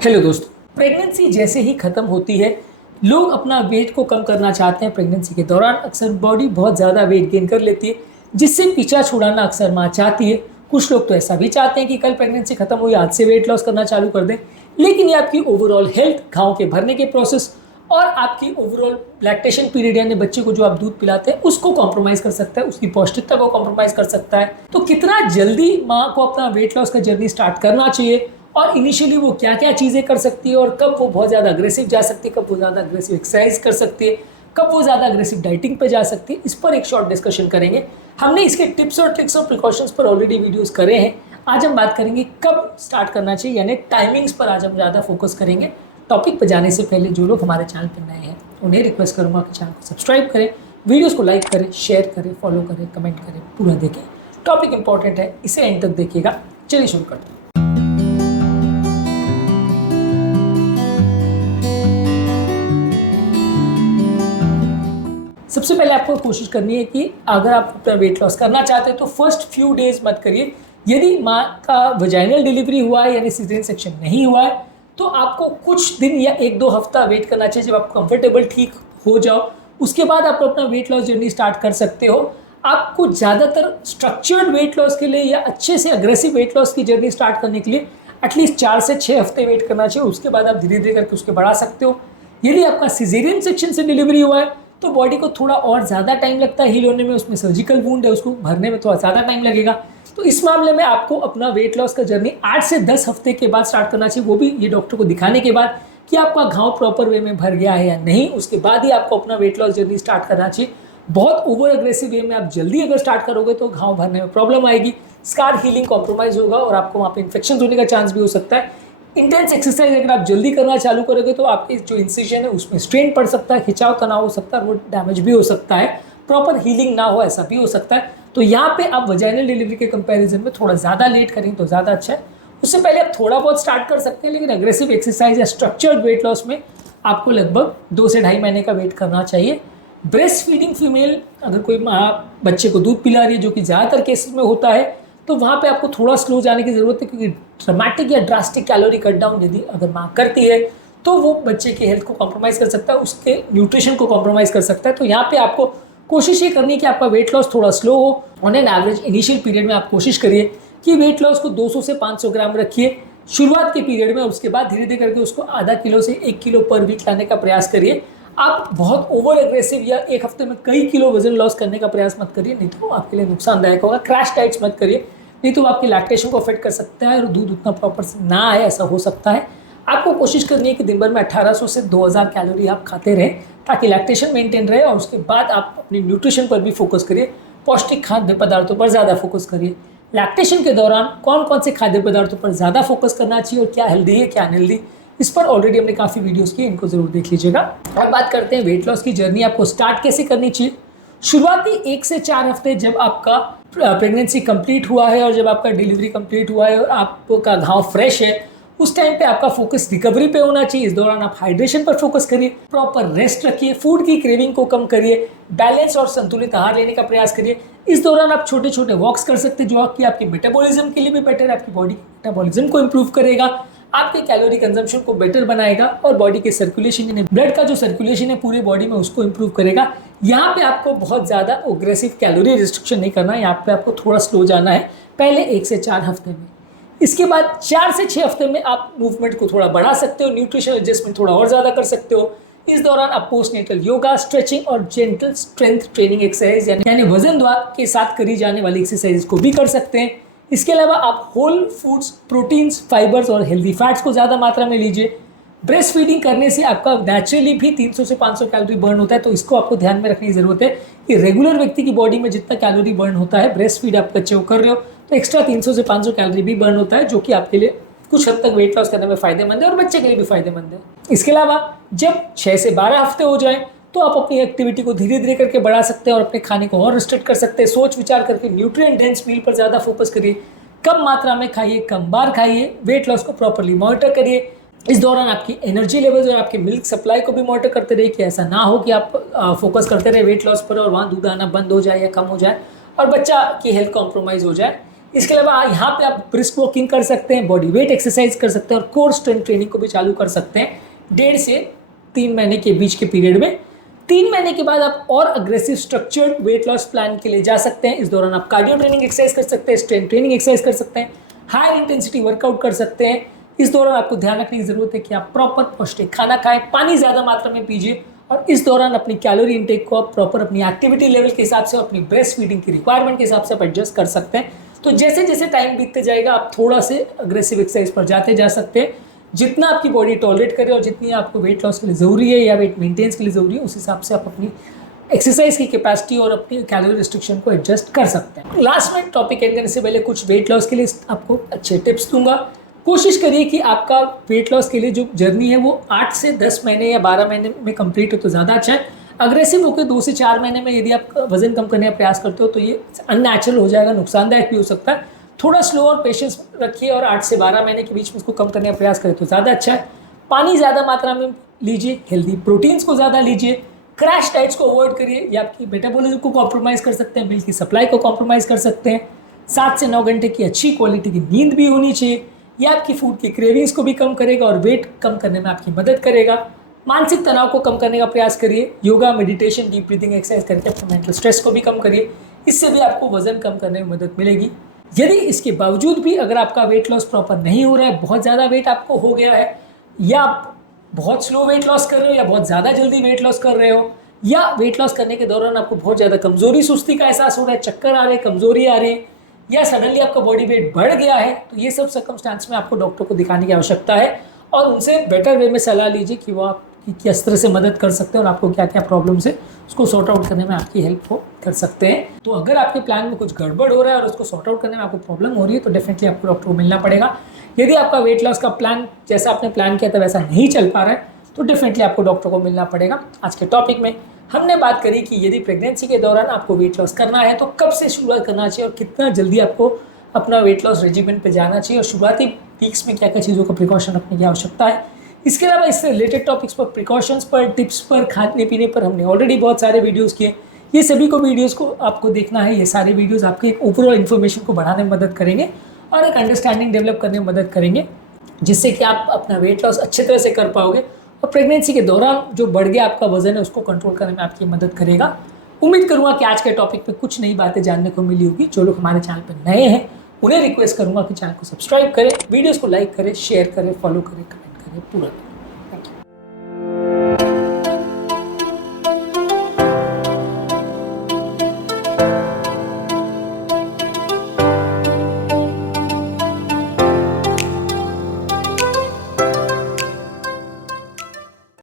Hello दोस्तों, pregnancy जैसे ही खत्म होती है लोग अपना वेट को कम करना चाहते हैं। प्रेगनेंसी के दौरान अक्सर बॉडी बहुत ज़्यादा वेट गेन कर लेती है, जिससे पीछा छुड़ाना अक्सर माँ चाहती है। कुछ लोग तो ऐसा भी चाहते हैं कि कल प्रेगनेंसी खत्म हुई, आज से वेट लॉस करना चालू कर दें। लेकिन ये आपकी ओवरऑल हेल्थ, घाव के भरने के प्रोसेस और आपकी ओवरऑल लैक्टेशन पीरियड यानी बच्चे को जो आप दूध पिलाते हैं उसको कॉम्प्रोमाइज़ कर सकता है, उसकी पौष्टिकता को कॉम्प्रोमाइज़ कर सकता है। तो कितना जल्दी माँ को अपना वेट लॉस का जर्नी स्टार्ट करना चाहिए और इनिशियली वो क्या क्या चीज़ें कर सकती है और कब वो बहुत ज़्यादा अग्रेसिव जा सकती है, कब वो ज़्यादा अग्रेसिव एक्सरसाइज कर सकती है, कब वो ज़्यादा अग्रेसिव डाइटिंग पे जा सकती है, इस पर एक शॉर्ट डिस्कशन करेंगे। हमने इसके टिप्स और ट्रिक्स और प्रिकॉशंस पर ऑलरेडी वीडियोस करे हैं। आज हम बात करेंगे कब स्टार्ट करना चाहिए, यानी टाइमिंग्स पर आज हम ज़्यादा फोकस करेंगे। टॉपिक पर जाने से पहले जो लोग हमारे चैनल पर नए हैं उन्हें रिक्वेस्ट करूँगा कि चैनल को सब्सक्राइब करें, वीडियोज़ को लाइक करें, शेयर करें, फॉलो करें, कमेंट करें, पूरा देखें। टॉपिक इंपॉर्टेंट है, इसे एंड तक देखिएगा। चलिए शुरू करते हैं। सबसे पहले आपको कोशिश करनी है कि अगर आप अपना वेट लॉस करना चाहते हैं तो फर्स्ट फ्यू डेज मत करिए। यदि माँ का वजाइनल डिलीवरी हुआ है यानी सीजरियन सेक्शन नहीं हुआ है तो आपको कुछ दिन या 1-2 हफ्ता वेट करना चाहिए जब आप कंफर्टेबल ठीक हो जाओ। उसके बाद आप अपना वेट लॉस जर्नी स्टार्ट कर सकते हो। आपको ज़्यादातर स्ट्रक्चर्ड वेट लॉस के लिए या अच्छे से अग्रेसिव वेट लॉस की जर्नी स्टार्ट करने के लिए एटलीस्ट 4 से 6 हफ्ते वेट करना चाहिए। उसके बाद आप धीरे धीरे करके उसके बढ़ा सकते हो। यदि आपका सीजेरियन सेक्शन से डिलीवरी हुआ है तो बॉडी को थोड़ा और ज़्यादा टाइम लगता है हील होने में, उसमें सर्जिकल वुंड है, उसको भरने में थोड़ा ज़्यादा टाइम लगेगा। तो इस मामले में आपको अपना वेट लॉस का जर्नी 8 से 10 हफ्ते के बाद स्टार्ट करना चाहिए, वो भी ये डॉक्टर को दिखाने के बाद कि आपका घाव प्रॉपर वे में भर गया है या नहीं। उसके बाद ही आपको अपना वेट लॉस जर्नी स्टार्ट करना चाहिए। बहुत ओवर अग्रेसिव वे में आप जल्दी अगर स्टार्ट करोगे तो घाव भरने में प्रॉब्लम आएगी, स्कार हीलिंग कॉम्प्रोमाइज होगा और आपको वहाँ पे इन्फेक्शन होने का चांस भी हो सकता है। इंटेंस एक्सरसाइज अगर आप जल्दी करना चालू करोगे तो आपके जो इंसिजन है उसमें स्ट्रेन पड़ सकता है, खिंचाव तनाव हो सकता है, वो डैमेज भी हो सकता है, प्रॉपर हीलिंग ना हो ऐसा भी हो सकता है। तो यहाँ पे आप वजाइनल डिलीवरी के कंपैरिजन में थोड़ा ज़्यादा लेट करेंगे तो ज़्यादा अच्छा है। उससे पहले आप थोड़ा बहुत स्टार्ट कर सकते हैं, लेकिन अग्रेसिव एक्सरसाइज या स्ट्रक्चर्ड वेट लॉस में आपको लगभग 2 से ढाई महीने का वेट करना चाहिए। ब्रेस्ट फीडिंग फीमेल अगर कोई माँ बच्चे को दूध पिला रही है, जो कि ज़्यादातर केसेस में होता है, तो वहाँ पे आपको थोड़ा स्लो जाने की ज़रूरत है, क्योंकि ड्रामेटिक या ड्रास्टिक कैलोरी कट डाउन यदि अगर माँ करती है तो वो बच्चे की हेल्थ को कॉम्प्रोमाइज़ कर सकता है, उसके न्यूट्रिशन को कॉम्प्रोमाइज़ कर सकता है। तो यहाँ पे आपको कोशिश ये करनी है कि आपका वेट लॉस थोड़ा स्लो हो। On an average initial period में आप कोशिश करिए कि वेट लॉस को 200 से 500 ग्राम रखिए शुरुआत के पीरियड में। उसके बाद धीरे धीरे करके उसको आधा किलो से 1 किलो पर वीक लाने का प्रयास करिए। आप बहुत ओवर एग्रेसिव या एक हफ्ते में कई किलो वजन लॉस करने का प्रयास मत करिए, नहीं तो आपके लिए नुकसानदायक होगा। क्रैश डाइट्स मत करिए, नहीं तो आपकी लैक्टेशन को अफेक्ट कर सकता है और दूध उतना प्रॉपर से ना आए, ऐसा हो सकता है। आपको कोशिश करनी है कि दिन भर में 1800 से 2000 कैलोरी आप खाते रहें ताकि लैक्टेशन मेंटेन रहे, और उसके बाद आप अपनी न्यूट्रिशन पर भी फोकस करिए, पौष्टिक खाद्य पदार्थों पर ज़्यादा फोकस करिए। लैक्टेशन के दौरान कौन कौन से खाद्य पदार्थों पर ज़्यादा फोकस करना चाहिए और क्या हेल्दी है क्या अनहेल्दी, इस पर ऑलरेडी हमने काफ़ी वीडियोस की, इनको जरूर देख लीजिएगा। अब बात करते हैं वेट लॉस की जर्नी आपको स्टार्ट कैसे करनी चाहिए। शुरुआती 1 से 4 हफ्ते जब आपका प्रेगनेंसी कंप्लीट हुआ है और जब आपका डिलीवरी कंप्लीट हुआ है और आपका घाव फ्रेश है, उस टाइम पे आपका फोकस रिकवरी पे होना चाहिए। इस दौरान आप हाइड्रेशन पर फोकस करिए, प्रॉपर रेस्ट रखिए, फूड की क्रेविंग को कम करिए, बैलेंस और संतुलित आहार लेने का प्रयास करिए। इस दौरान आप छोटे छोटे वॉक्स कर सकते हैं जो कि आपके मेटाबॉलिज्म के लिए भी बेटर है, आपकी बॉडी के मेटाबॉलिज्म को इम्प्रूव करेगा, आपके कैलोरी कंजम्पशन को बेटर बनाएगा और बॉडी के सर्कुलेशन यानी ब्लड का जो सर्कुलेशन है पूरे बॉडी में उसको इम्प्रूव करेगा। यहाँ पे आपको बहुत ज़्यादा अग्रेसिव कैलोरी रिस्ट्रिक्शन नहीं करना है, यहाँ पे आपको थोड़ा स्लो जाना है पहले 1 से 4 हफ्ते में। इसके बाद 4 से 6 हफ्ते में आप मूवमेंट को थोड़ा बढ़ा सकते हो, न्यूट्रिशन एडजस्टमेंट थोड़ा और ज़्यादा कर सकते हो। इस दौरान आप पोस्टनेटल योगा, स्ट्रेचिंग और जेंटल स्ट्रेंथ ट्रेनिंग एक्सरसाइज यानी वजन द्वार के साथ करी जाने वाली एक्सरसाइज को भी कर सकते हैं। इसके अलावा आप होल फूड्स, प्रोटीन्स, फाइबर्स और हेल्दी फैट्स को ज़्यादा मात्रा में लीजिए। ब्रेस्ट फीडिंग करने से आपका नेचुरली भी 300 से 500 कैलोरी बर्न होता है, तो इसको आपको ध्यान में रखने की ज़रूरत है कि रेगुलर व्यक्ति की बॉडी में जितना कैलोरी बर्न होता है, ब्रेस्ट फीड आप बच्चे को कर रहे हो तो एक्स्ट्रा 300 से 500 कैलोरी भी बर्न होता है, जो कि आपके लिए कुछ हद तक वेट लॉस करने में फ़ायदेमंद है और बच्चे के लिए भी फ़ायदेमंद है। इसके अलावा जब 6 से 12 हफ्ते हो जाए तो आप अपनी एक्टिविटी को धीरे धीरे करके बढ़ा सकते हैं और अपने खाने को और रिस्ट्रिक्ट कर सकते हैं। सोच विचार करके न्यूट्रिएंट डेंस मील पर ज़्यादा फोकस करिए, कम मात्रा में खाइए, कम बार खाइए, वेट लॉस को प्रॉपर्ली मॉनिटर करिए। इस दौरान आपकी एनर्जी लेवल्स और आपके मिल्क सप्लाई को भी मॉनिटर करते रहिए कि ऐसा ना हो कि आप फोकस करते रहे वेट लॉस पर और वहाँ दूध आना बंद हो जाए या कम हो जाए और बच्चा की हेल्थ कॉम्प्रोमाइज़ हो जाए। इसके अलावा यहाँ पे आप ब्रिस्क वॉकिंग कर सकते हैं, बॉडी वेट एक्सरसाइज कर सकते हैं और कोर स्ट्रेंथ ट्रेनिंग को भी चालू कर सकते हैं 1.5 से 3 महीने के बीच के पीरियड में। 3 महीने के बाद आप और aggressive structured weight loss plan के लिए जा सकते हैं। इस दौरान आप कार्डियो ट्रेनिंग एक्सरसाइज कर सकते हैं, स्ट्रेंथ ट्रेनिंग एक्सरसाइज कर सकते हैं, हाई इंटेंसिटी वर्कआउट कर सकते हैं। इस दौरान आपको ध्यान रखने की जरूरत है कि आप प्रॉपर पौष्टिक खाना खाएं, पानी ज़्यादा मात्रा में पीजिए और इस दौरान अपनी कैलोरी इंटेक को आप प्रॉपर अपनी एक्टिविटी लेवल के हिसाब से और अपनी ब्रेस्ट फीडिंग की रिक्वायरमेंट के हिसाब से आप एडजस्ट कर सकते हैं। तो जैसे जैसे टाइम बीतते जाएगा आप थोड़ा से अग्रेसिव एक्सरसाइज पर जाते जा सकते हैं। जितना आपकी बॉडी टॉलरेट करे और जितनी आपको वेट लॉस के लिए ज़रूरी है या वेट मेंटेनेंस के लिए ज़रूरी है, उस हिसाब से आप अपनी एक्सरसाइज की कैपेसिटी और अपनी कैलोरी रिस्ट्रिक्शन को एडजस्ट कर सकते हैं। लास्ट में टॉपिक एंड करने से पहले कुछ वेट लॉस के लिए आपको अच्छे टिप्स दूंगा। कोशिश करिए कि आपका वेट लॉस के लिए जो जर्नी है वो 8 से 10 महीने या 12 महीने में कंप्लीट हो तो ज़्यादा अच्छा है। अग्रेसिव होकर 2 से 4 महीने में यदि आप वजन कम करने का प्रयास करते हो तो ये अननेचुरल हो जाएगा, नुकसानदायक भी हो सकता है। थोड़ा स्लो और पेशेंस रखिए और 8 से 12 महीने के बीच में इसको कम करने का प्रयास करें तो ज़्यादा अच्छा है। पानी ज़्यादा मात्रा में लीजिए, हेल्दी प्रोटीन्स को ज़्यादा लीजिए, क्रैश डाइट्स को अवॉइड करिए। ये आपकी मेटाबॉलिज्म को कॉम्प्रोमाइज़ कर सकते हैं, मिल्क की सप्लाई को कॉम्प्रोमाइज़ कर सकते हैं। 7 से 9 घंटे की अच्छी क्वालिटी की नींद भी होनी चाहिए। ये आपकी फूड की क्रेविंग्स को भी कम करेगा और वेट कम करने में आपकी मदद करेगा। मानसिक तनाव को कम करने का प्रयास करिए, yoga, meditation, deep breathing exercise करके अपने मेंटल स्ट्रेस को भी कम करिए। इससे भी आपको वजन कम करने में मदद मिलेगी। यदि इसके बावजूद भी अगर आपका वेट लॉस प्रॉपर नहीं हो रहा है, बहुत ज़्यादा वेट आपको हो गया है, या आप बहुत स्लो वेट लॉस कर रहे हो या बहुत ज़्यादा जल्दी वेट लॉस कर रहे हो, या वेट लॉस करने के दौरान आपको बहुत ज़्यादा कमजोरी, सुस्ती का एहसास हो रहा है, चक्कर आ रहे हैं, कमजोरी आ रही है, या सडनली आपका बॉडी वेट बढ़ गया है, तो ये सब सर्कमस्टांस में आपको डॉक्टर को दिखाने की आवश्यकता है और उनसे बेटर वे में सलाह लीजिए कि वो आपकी किस तरह से मदद कर सकते हैं और आपको क्या क्या प्रॉब्लम्स है उसको सॉर्ट आउट करने में आपकी हेल्प हो कर सकते हैं। तो अगर आपके प्लान में कुछ गड़बड़ हो रहा है और उसको सॉर्ट आउट करने में आपको प्रॉब्लम हो रही है तो डेफिनेटली आपको डॉक्टर को मिलना पड़ेगा। यदि आपका वेट लॉस का प्लान जैसा आपने प्लान किया था वैसा नहीं चल पा रहा है तो डेफिनेटली आपको डॉक्टर को मिलना पड़ेगा। आज के टॉपिक में हमने बात करी कि यदि प्रेगनेंसी के दौरान आपको वेट लॉस करना है तो कब से शुरुआत करना चाहिए और कितना जल्दी आपको अपना वेट लॉस रेजिमेंट पे जाना चाहिए और शुरुआती वीक्स में क्या क्या चीज़ों का प्रिकॉशन रखने की आवश्यकता है। इसके अलावा इससे रिलेटेड टॉपिक्स पर, प्रिकॉशंस पर, टिप्स पर, खाने पीने पर हमने ऑलरेडी बहुत सारे वीडियोस किए। ये सभी को वीडियोस को आपको देखना है। ये सारे वीडियोस आपके एक ओवरऑल इन्फॉर्मेशन को बढ़ाने में मदद करेंगे और एक अंडरस्टैंडिंग डेवलप करने में मदद करेंगे, जिससे कि आप अपना वेट लॉस अच्छे तरह से कर पाओगे और प्रेगनेंसी के दौरान जो बढ़ गया आपका वजन है उसको कंट्रोल करने में आपकी मदद करेगा। उम्मीद करूँगा कि आज के टॉपिक पे कुछ नई बातें जानने को मिली होगी। जो लोग हमारे चैनल पर नए हैं उन्हें रिक्वेस्ट करूँगा कि चैनल को सब्सक्राइब करें, वीडियोज़ को लाइक करें, शेयर करें, फॉलो करें, कमेंट करें पूरा।